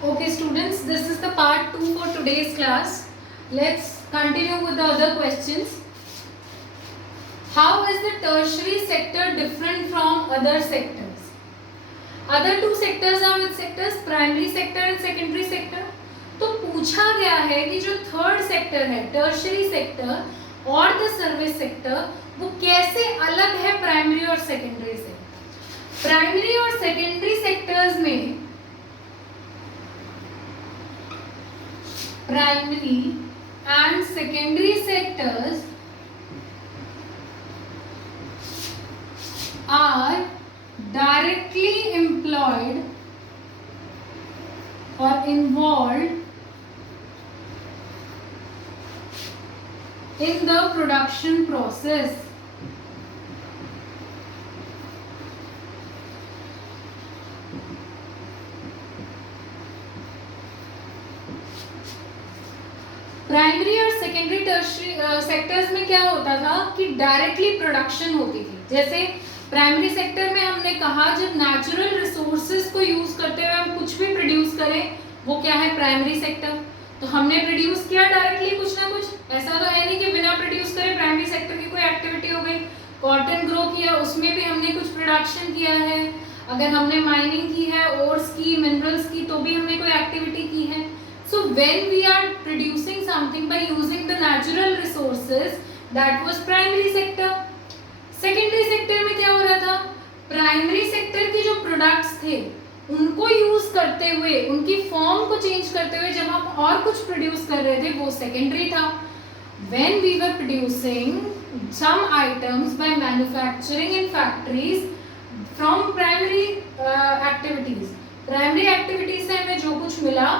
Okay students, this is the part 2 for today's class. Let's continue with the other questions. How is the tertiary sector different from other sectors? Other two sectors are which sectors? Primary sector and secondary sector. तो पूछा गया है कि जो third sector है, tertiary sector और the service sector, वो कैसे अलग है प्राइमरी और सेकेंडरी से. प्राइमरी और सेकेंडरी सेक्टर्स में primary and secondary sectors are directly employed or involved in the production process. Primary और सेकेंडरी टर्शरी सेक्टर्स में क्या होता था कि डायरेक्टली प्रोडक्शन होती थी. जैसे प्राइमरी सेक्टर में हमने कहा जब नेचुरल रिसोर्सेज को यूज करते हुए हम कुछ भी प्रोड्यूस करें, वो क्या है प्राइमरी सेक्टर. तो हमने प्रोड्यूस किया डायरेक्टली कुछ ना कुछ, ऐसा तो है नहीं कि बिना प्रोड्यूस करे प्राइमरी सेक्टर की कोई एक्टिविटी हो गई. कॉटन ग्रो किया, उसमें भी हमने कुछ प्रोडक्शन किया है. अगर हमने माइनिंग की है, ओर्स की, मिनरल्स की, तो भी हमने कोई एक्टिविटी की है. So when we are producing something by using the natural resources, that was primary sector. Secondary sector में क्या हो रहा था? Primary sector की जो products थे उनको यूज करते हुए, उनकी फॉर्म को चेंज करते हुए जब हम और कुछ प्रोड्यूस कर रहे थे वो सेकेंडरी था. When we were producing some items by manufacturing in factories from primary activities, primary activities से हमें जो कुछ मिला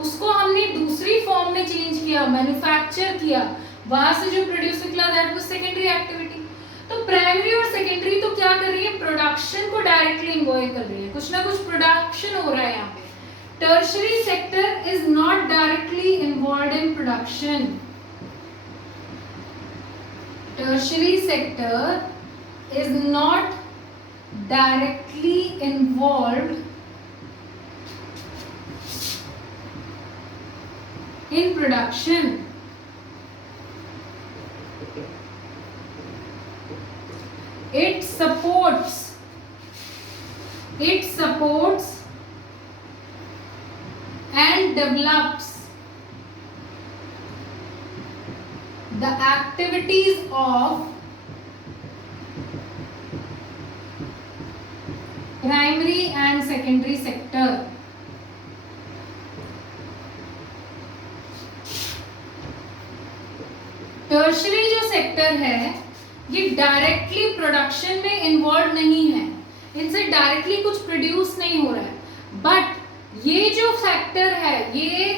उसको हमने दूसरी फॉर्म में चेंज किया, मैन्युफैक्चर किया, वहां से जो प्रोड्यूस निकला दैट वाज सेकेंडरी एक्टिविटी. तो प्राइमरी और सेकेंडरी तो क्या कर रही है, प्रोडक्शन को डायरेक्टली इन्वॉल्व कर रही है, कुछ ना कुछ प्रोडक्शन हो रहा है यहाँ पे. Tertiary sector is not directly involved in production. Tertiary sector is not directly involved in production. It supports and develops the activities of primary and secondary sector. Tertiary जो सेक्टर है ये डायरेक्टली प्रोडक्शन में involve नहीं है, इनसे directly कुछ produce नहीं हो रहा है. बट ये जो सेक्टर है ये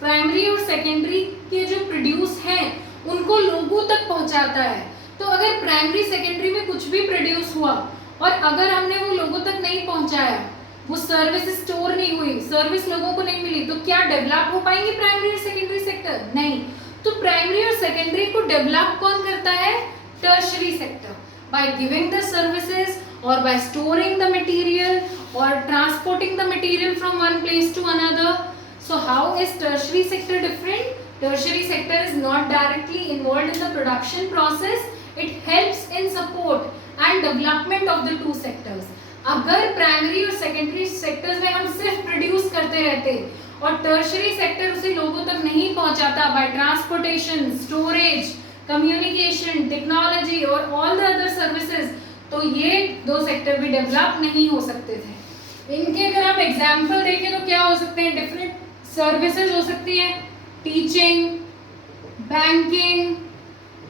प्राइमरी और सेकेंडरी के जो प्रोड्यूस हैं उनको लोगों तक पहुंचाता है. तो अगर प्राइमरी सेकेंडरी में कुछ भी प्रोड्यूस हुआ और अगर हमने वो लोगों तक नहीं पहुंचाया, वो सर्विस स्टोर नहीं हुई, सर्विस लोगों को नहीं मिली, तो क्या डेवलप हो पाएंगे प्राइमरी और सेकेंडरी सेक्टर? नहीं. तो प्राइमरी और सेकेंडरी को डेवलप कौन करता है? Tertiary sector, by giving the services और बाय स्टोरिंग द मटेरियल और transporting the material from one place to another. So how is tertiary sector different? Tertiary sector is not directly involved in the production process. It helps in support and development of the two sectors. अगर primary और secondary sectors में हम सिर्फ produce करते रहते और tertiary sector उसे लोगों तक नहीं पहुंचाता by transportation, storage, communication, technology और ऑल द अदर सर्विसेज, तो ये दो सेक्टर भी डेवलप नहीं हो सकते थे. इनके अगर आप एग्जांपल देखें तो क्या हो सकते हैं? डिफरेंट सर्विसेज हो सकती हैं, टीचिंग, बैंकिंग,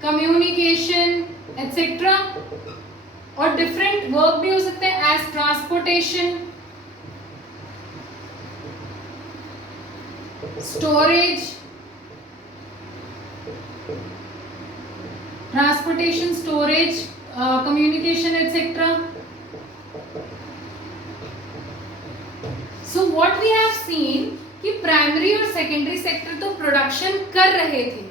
कम्युनिकेशन एटसेट्रा. और डिफरेंट वर्क भी हो सकते हैं as transportation, storage, transportation, storage, communication, etc. So what we have seen कि प्राइमरी और सेकेंडरी सेक्टर तो प्रोडक्शन कर रहे थे,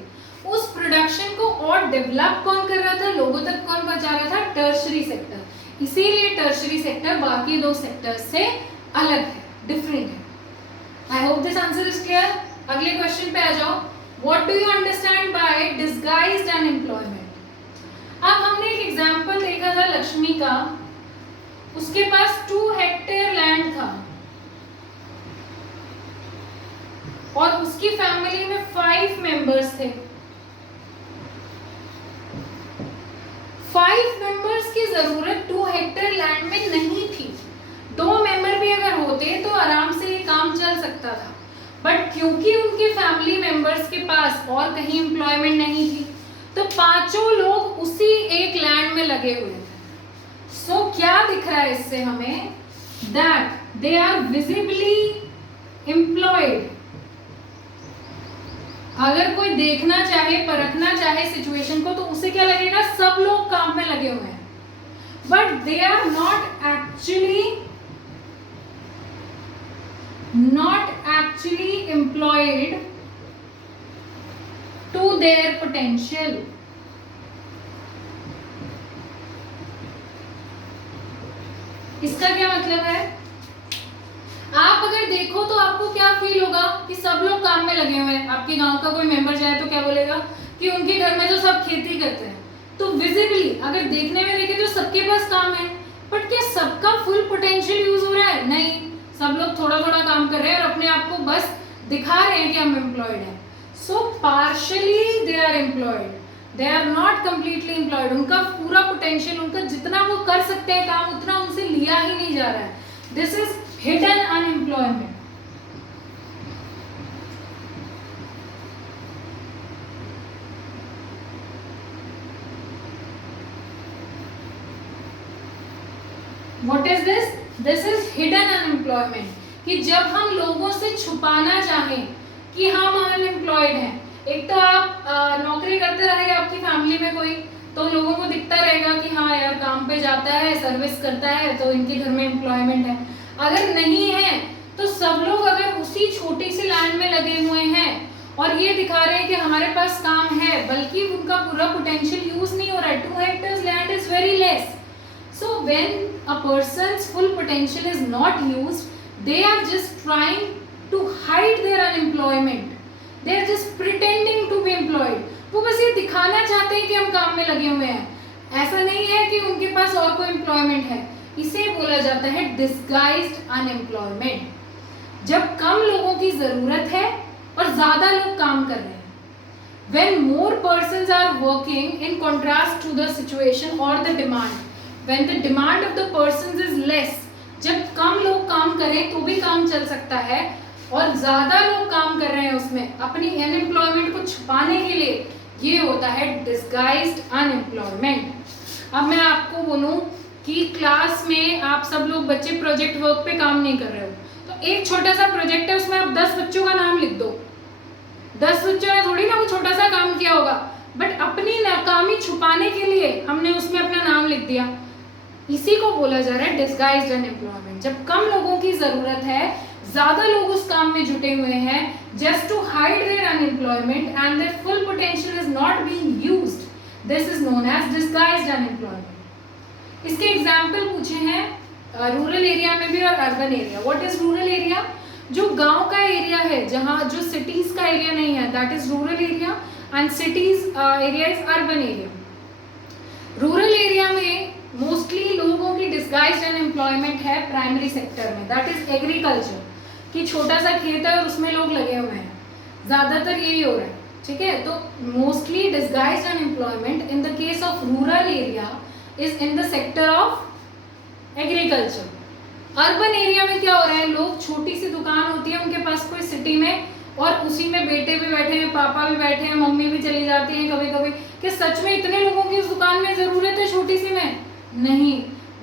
उस प्रोडक्शन को और डेवलप कौन कर रहा था, लोगों तक कौन पहुंचा रहा था? Tertiary sector. इसीलिए टर्शरी सेक्टर बाकी दो सेक्टर से अलग है, डिफरेंट है. I hope this answer is clear. अगले क्वेश्चन पे आ जाओ। What do you understand by disguised unemployment? अब हमने एक एग्जांपल देखा था लक्ष्मी का, उसके पास 2 हेक्टेयर लैंड था और उसकी फैमिली में 5 मेंबर्स थे। 5 मेंबर्स की जरूरत 2 हेक्टेयर लैंड में नहीं थी। 2 मेंबर भी अगर होते तो आराम से ये काम चल सकता था, बट क्योंकि उनके फैमिली मेंबर्स के पास और कहीं एम्प्लॉयमेंट नहीं थी तो 5 लोग उसी एक लैंड में लगे हुए थे। सो क्या दिख रहा है इससे हमें? That they are visibly employed. अगर कोई देखना चाहे, परखना चाहे सिचुएशन को, तो उसे क्या लगेगा? सब लोग काम में लगे हुए हैं, but they are not actually employed to their potential. इसका क्या मतलब है? आप अगर देखो तो आपको क्या फील होगा कि सब लोग काम में लगे हुए हैं। आपके गांव का कोई मेंबर जाए तो क्या बोलेगा कि उनके घर में तो सब खेती करते हैं। तो विजिबली अगर देखने में देखे तो सबके पास काम है, बट क्या सबका फुल पोटेंशियल यूज हो रहा है? नहीं, सब लोग थोड़ा थोड़ा काम कर रहे हैं और अपने आप को बस दिखा रहे हैं कि हम एम्प्लॉयड हैं। So partially they are employed, they are not completely employed. उनका पूरा पोटेंशियल, उनका जितना वो कर सकते हैं काम, उतना उनसे लिया ही नहीं जा रहा है। This is hidden unemployment. What is this? This is hidden unemployment। कि जब हम लोगों से छुपाना चाहें कि हम अनएम्प्लॉयड हैं। एक तो आप नौकरी करते रहे आपकी फैमिली में कोई, तो लोगों को दिखता रहेगा कि हाँ यार काम पे जाता है, सर्विस करता है, तो इनके घर में एम्प्लॉयमेंट है। अगर नहीं है तो सब लोग अगर उसी छोटी सी लैंड में लगे हुए हैं और ये दिखा रहे हैं कि हमारे पास काम है, बल्कि उनका पूरा पोटेंशियल यूज नहीं हो रहा है। 2 hectares land is very less. So when a person's full potential is not used, they are just trying to hide their unemployment. They are just pretending to be employed. वो बस ये दिखाना चाहते हैं कि हम काम में लगे हुए हैं। ऐसा नहीं है कि उनके पास और कोई एम्प्लॉयमेंट है। इसे बोला जाता है डिस्गाइज्ड अनएम्प्लॉयमेंट। जब कम लोगों की जरूरत है और ज्यादा लोग काम कर रहे हैं। When more persons are working in contrast to the situation or the demand. When the demand of the persons is less, जब कम लोग काम करें तो भी काम चल सकता है और ज्यादा लोग काम कर रहे हैं उसमें अपनी अनएम्प्लॉयमेंट को छुपाने के लिए, ये होता है डिस्गाइज्ड अनएम्प्लॉयमेंट। अब मैं आपको बोलूं कि क्लास में आप सब लोग बच्चे प्रोजेक्ट वर्क पे काम नहीं कर रहे हो, तो एक छोटा सा प्रोजेक्ट है, उसमें आप 10 बच्चों का नाम लिख दो। 10 बच्चों ने थोड़ी ना वो छोटा सा काम किया होगा, बट अपनी नाकामी छुपाने के लिए हमने उसमें अपना नाम लिख दिया। इसी को बोला जा रहा है डिस्गाइज्ड अनएम्प्लॉयमेंट। जब कम लोगों की जरूरत है, ज्यादा लोग उस काम में जुटे हुए हैं, just to hide their unemployment and their full potential is not being used, this is known as disguised unemployment. इसके एग्जांपल पूछे हैं रूरल एरिया में भी और urban area. What is rural area? जो गांव का एरिया है, जहां जो सिटीज का एरिया नहीं है, that is rural area, and cities area is urban area. Rural area में मोस्टली लोगों की डिस्गाइज्ड अनएम्प्लॉयमेंट है प्राइमरी सेक्टर में, दैट इज एग्रीकल्चर। कि छोटा सा खेत है और उसमें लोग लगे हुए हैं, ज्यादातर यही हो रहा है, ठीक है। तो mostly disguised unemployment in the case of rural area is in the sector of agriculture. Urban area में क्या हो रहा है, लोग छोटी सी दुकान होती है उनके पास कोई सिटी में, और उसी में बेटे भी बैठे हैं, पापा भी बैठे हैं, मम्मी भी चली जाती हैं कभी कभी। कि सच में इतने लोगों की उस दुकान में जरूरत है छोटी सी में? नहीं,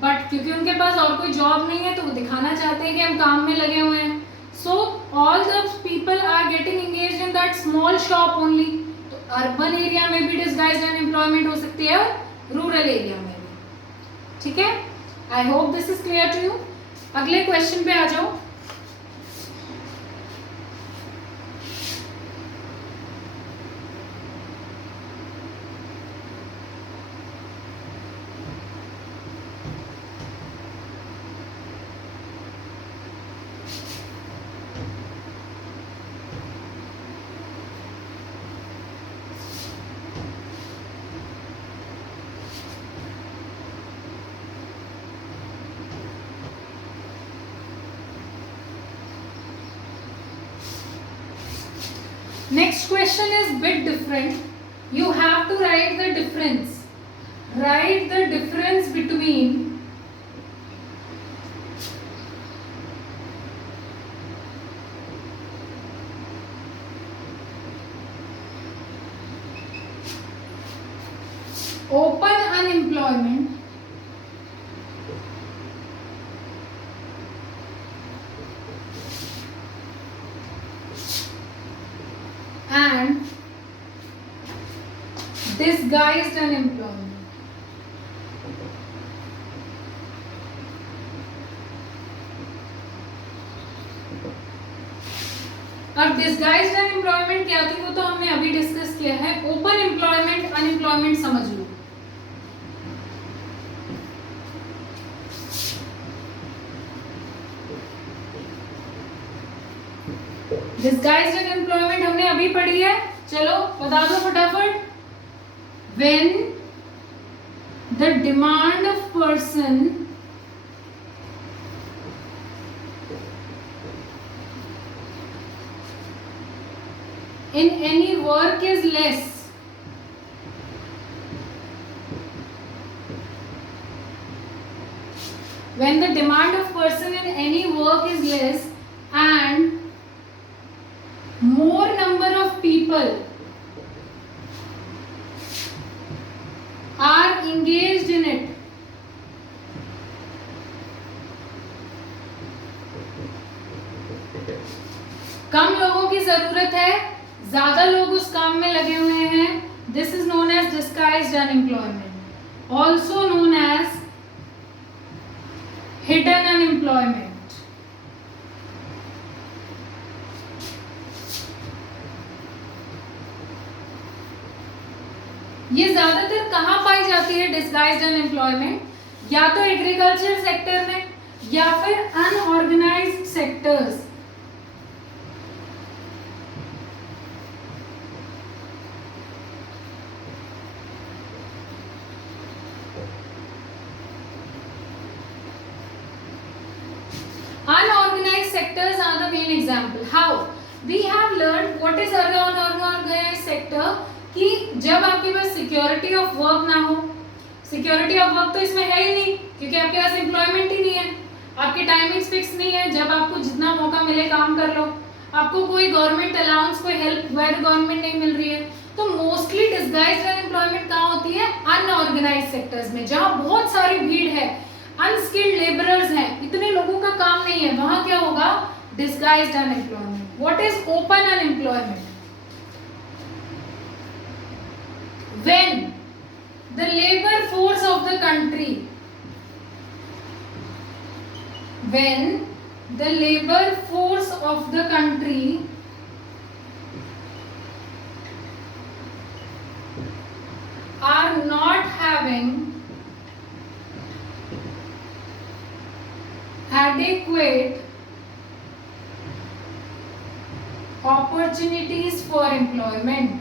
बट क्योंकि उनके पास और कोई जॉब नहीं है तो वो दिखाना चाहते हैं कि हम काम में लगे हुए हैं। So all the people are getting engaged in that small shop only. तो अर्बन एरिया में भी डिस्गाइज्ड अनएम्प्लॉयमेंट हो सकती है और रूरल एरिया में भी, ठीक है। I hope this is clear to you. अगले क्वेश्चन पे आ जाओ। Next question is bit different. You have to write the difference. Write the difference between open unemployment and disguised unemployment. अब डिस्गाइज्ड अनएम्प्लॉयमेंट क्या थी वो तो हमने अभी डिस्कस किया है. ओपन एम्प्लॉयमेंट अनएम्प्लॉयमेंट समझ लो. डिस्गाइज्ड अनएम्प्लॉयमेंट हमने अभी पढ़ी है. चलो बता दो फटाफट. When the demand of person in any work is less, when the demand of person in any work is less and more number of people are engaged in it, कम लोगों की जरूरत है, ज्यादा लोग उस काम में लगे हुए हैं. This is known as disguised unemployment, also known as hidden unemployment. ये ज्यादातर कहाँ पाई जाती है डिस्गाइज्ड अनएम्प्लॉयमेंट? या तो एग्रीकल्चर सेक्टर में या फिर unorganised sectors. Unorganized sectors are the main example. How? We have learned what is unorganized sector. कि जब आपके पास सिक्योरिटी ऑफ वर्क ना हो. सिक्योरिटी ऑफ वर्क तो इसमें है ही नहीं क्योंकि आपके पास एम्प्लॉयमेंट ही नहीं है. आपके टाइमिंग्स फिक्स नहीं है. जब आपको जितना मौका मिले काम कर लो. आपको कोई गवर्नमेंट अलाउंस कोई हेल्प बाय द गवर्नमेंट नहीं मिल रही है. तो मोस्टली डिस्गाइज्ड अनएम्प्लॉयमेंट कहाँ होती है? अनऑर्गेनाइज्ड सेक्टर्स में, जहाँ बहुत सारी भीड़ है, अनस्किल्ड लेबरर्स हैं, इतने लोगों का काम नहीं है. वहां क्या होगा? Disguised unemployment. What is open unemployment? When the labor force of the country, when the labor force of the country are not having adequate opportunities for employment.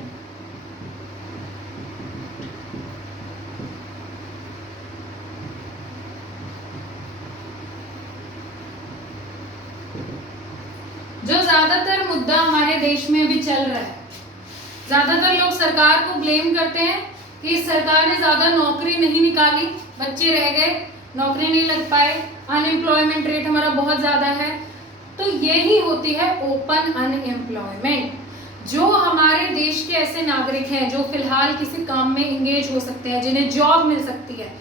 जो ज्यादातर मुद्दा हमारे देश में अभी चल रहा है, ज्यादातर लोग सरकार को ब्लेम करते हैं कि सरकार ने ज्यादा नौकरी नहीं निकाली, बच्चे रह गए, नौकरी नहीं लग पाए, अनएम्प्लॉयमेंट रेट हमारा बहुत ज्यादा है. तो यही होती है ओपन अनएम्प्लॉयमेंट. जो हमारे देश के ऐसे नागरिक हैं जो फिलहाल किसी काम में इंगेज हो सकते हैं, जिन्हें जॉब मिल सकती है,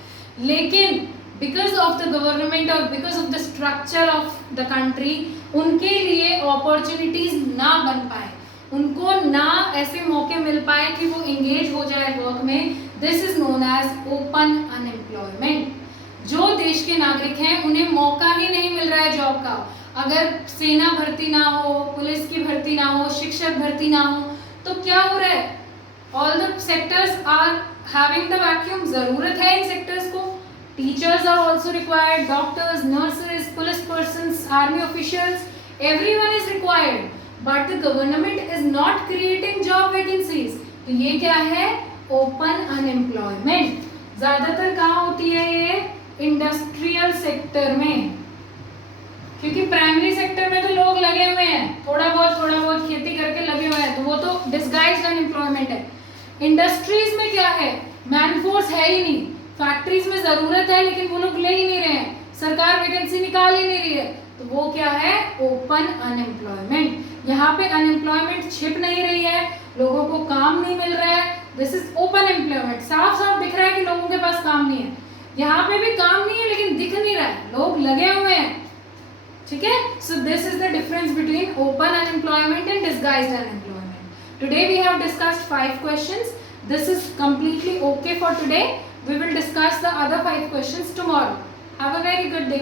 लेकिन बिकॉज ऑफ द गवर्नमेंट और because of the structure of the country उनके लिए अपॉर्चुनिटीज ना बन पाए, उनको ना ऐसे मौके मिल पाए कि वो इंगेज हो जाए वर्क में. This is known as open unemployment. जो देश के नागरिक हैं उन्हें मौका ही नहीं मिल रहा है जॉब का. अगर सेना भर्ती ना हो, पुलिस की भर्ती ना हो, शिक्षक भर्ती ना हो, तो क्या हो रहा है? All the sectors are having the vacuum. जरूरत है इन सेक्टर्स को. Teachers are also required, doctors, nurses, police persons, army officials, everyone is required. But the government is not creating job vacancies. तो ये क्या है? Open unemployment. ज्यादातर कहाँ होती है ये? इंडस्ट्रियल सेक्टर में. क्योंकि प्राइमरी सेक्टर में तो लोग लगे हुए हैं, थोड़ा बहुत खेती करके लगे हुए हैं, तो वो तो डिस्गाइज्ड अनएम्प्लॉयमेंट है। इंडस्ट्रीज में क्या है, मैनफोर्स है ही नहीं, फैक्ट्रीज में जरूरत है लेकिन वो लोग ले ही नहीं रहे हैं, सरकार वैकेंसी निकाल ही नहीं रही है, तो वो क्या है, ओपन अनएम्प्लॉयमेंट। यहाँ पे अनएम्प्लॉयमेंट छिप नहीं रही है, लोगों को काम नहीं मिल रहा है, दिस इज ओपन एम्प्लॉयमेंट। साफ साफ दिख रहा है कि लोगों के पास काम नहीं है, यहाँ पे भी काम नहीं है लेकिन दिख नहीं रहा है, लोग लगे हुए हैं, ठीक है। So this is the difference between open unemployment and disguised unemployment. Today we have discussed 5 questions, this is completely okay for today. We will discuss the other 5 questions tomorrow. Have a very good day.